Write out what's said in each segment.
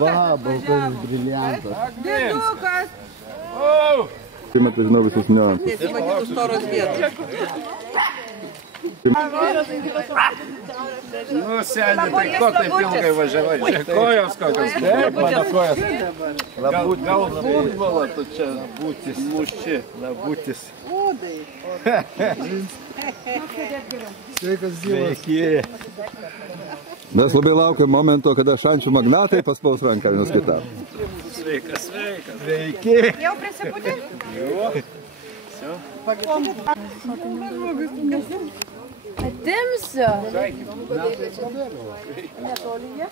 Va, balkonis briliantas. Dėdukas. Matai, žinau visus niuansus. Nesimatytų storos vietos. Nu, seniai, tai ko taip ilgai važiavai? Čia kojos kokios? Taip, mano kojos. Gal futbolo tu čia būtis. Muši, būtis. Būdai. Sveikas Dievas. Sveiki. Mes labai laukiam momento, kada šančių magnatai paspaus ranką vienas kitam. Sveikas, sveikas. Sveiki. Jau prisipūtė? Jo. Atimsiu. Netolyje?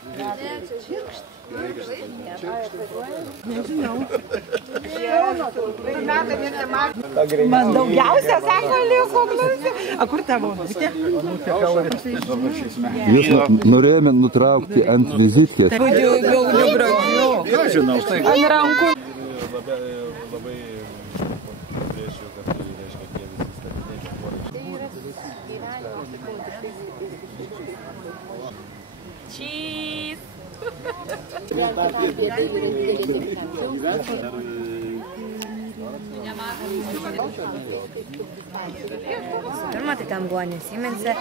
Man daugiausia sako liko klausė. A kur tavo? Jūs norėjome nutraukti ant vizitkės. Jau brangiau. Jo, žinau. Ant rankų. Labai pabrėžiu, kad tai reiškia, tie visi statiniai Cheese. Pirma, tai ten buvo Nesimense.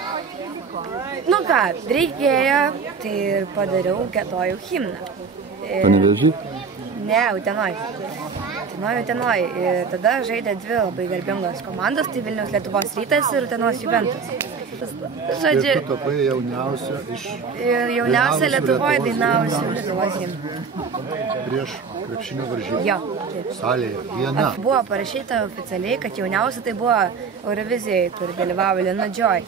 Nu ką, reikėjo, tai ir padariau, giedojau himną. Panevėžį? Ne, Utenoj. Utenoj. Ir tada žaidė dvi labai garbingos komandos, tai Vilniaus Lietuvos Rytas ir Utenos Juventus. Žodžiu, Ir tu tapai jauniausia iš... Jauniausia Lietuvoje dainavusi Lietuvos himną. Prieš krepšinio varžybą. Jo, taip. Salėje. Viena. Buvo parašyta oficialiai, kad jauniausia tai buvo Eurovizijai, kur dalyvavo Lina Joy.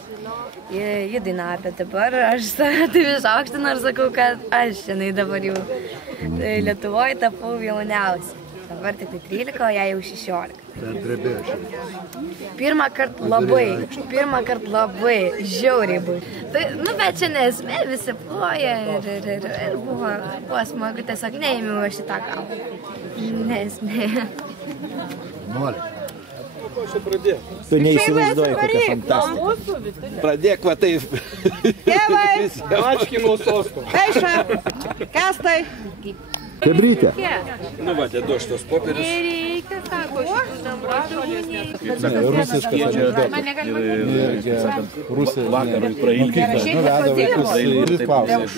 Ji dainavo, bet dabar aš taip išaukštinu ir sakau, kad aš šiandien dabar jau Lietuvoje tapau jauniausia. Dabar tik 13, o jai jau 16. Ten drebėjo šiandien. Pirmą kartą labai žiauriai buvo. Tai, nu, bet čia nesmė, visi ploja ir buvo smagu, tiesiog neėmiau šitą kalbą. Nesmė. Nori. Tu neįsivaizduoji, kokia fantastika. Pradėk va taip. Tėvai! Ačkimo sosto. Eiša! Kestai! Chebrytė. Nu va, dedu šitos popierius. Nereikia, sako, šitų namų. Rusiškas anekdotas. Rusija vakarui prailgė. Nuveda vaikus į klausimus.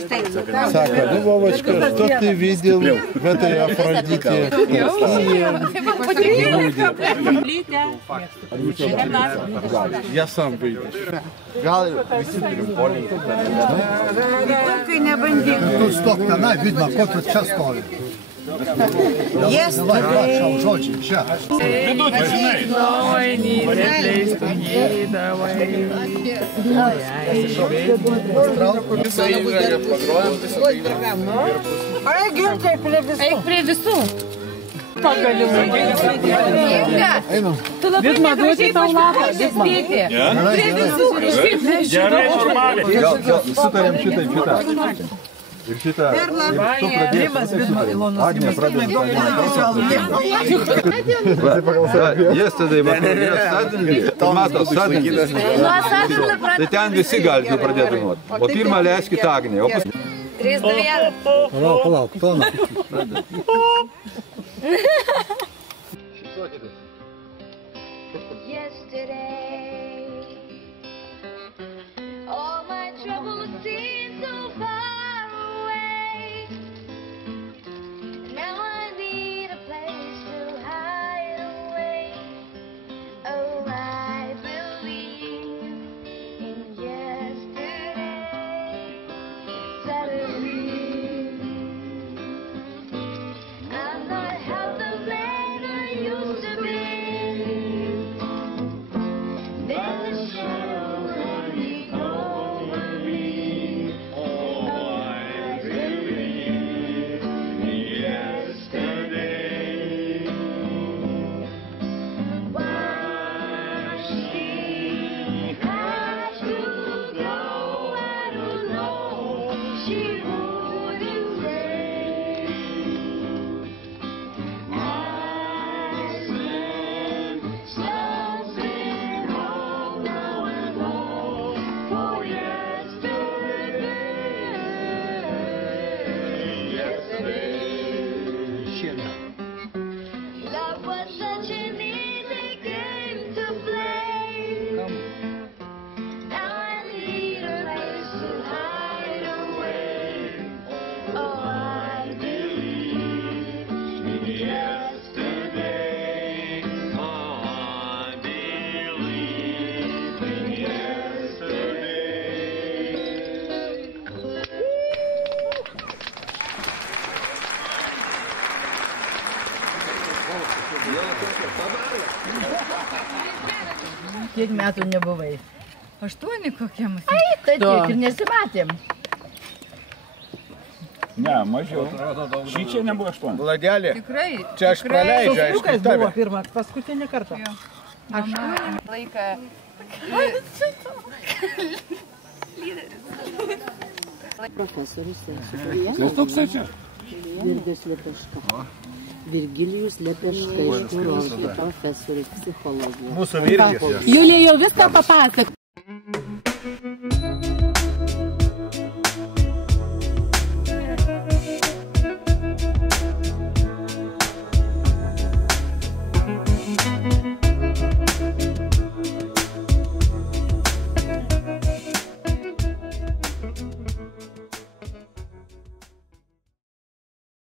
Sako, nu, Vovočka, что ты видел в этой Афродите? Я сам выйду. Gal visi turim polinkį. Kai nebandyk. Tu stok tenai, vidma, ko tu čia stovi? Jes, Prašau, žodžiai, čia. Eik prie visų. Pagalimai. Tu labai negražiai pažvelgęs spėti. Prie visų kažkaip. Gerai, normaliai. Gal sutarėm šitą. Ir šitą... Agnė pradeda. Yesterday, tai ten visi galite pradėti dainuoti. O pirmą leiskite Agnė. 3, 2, 1. Palauk, toną. Yesterday, all my troubles seem so far away. Now I need a place to hide away. Oh, I believe in yesterday. Suddenly, I'm not half the man I used to be. kiek metų nebuvai? 8 kokie mus. Ai, tai tiek ir nesimatėm. Ne, mažiau. Šį čia nebuvo 8. Vladelė, Tikrai. čia aš praleidžiu, aišku, tave. Pirmas, paskutinį kartą. Laiką. Profesorius Virgis Lepeška. Virgilijus Lepeška iš Kurorto, profesorius psichologijos. Mūsų Virgis. Julija jau viską papasakos.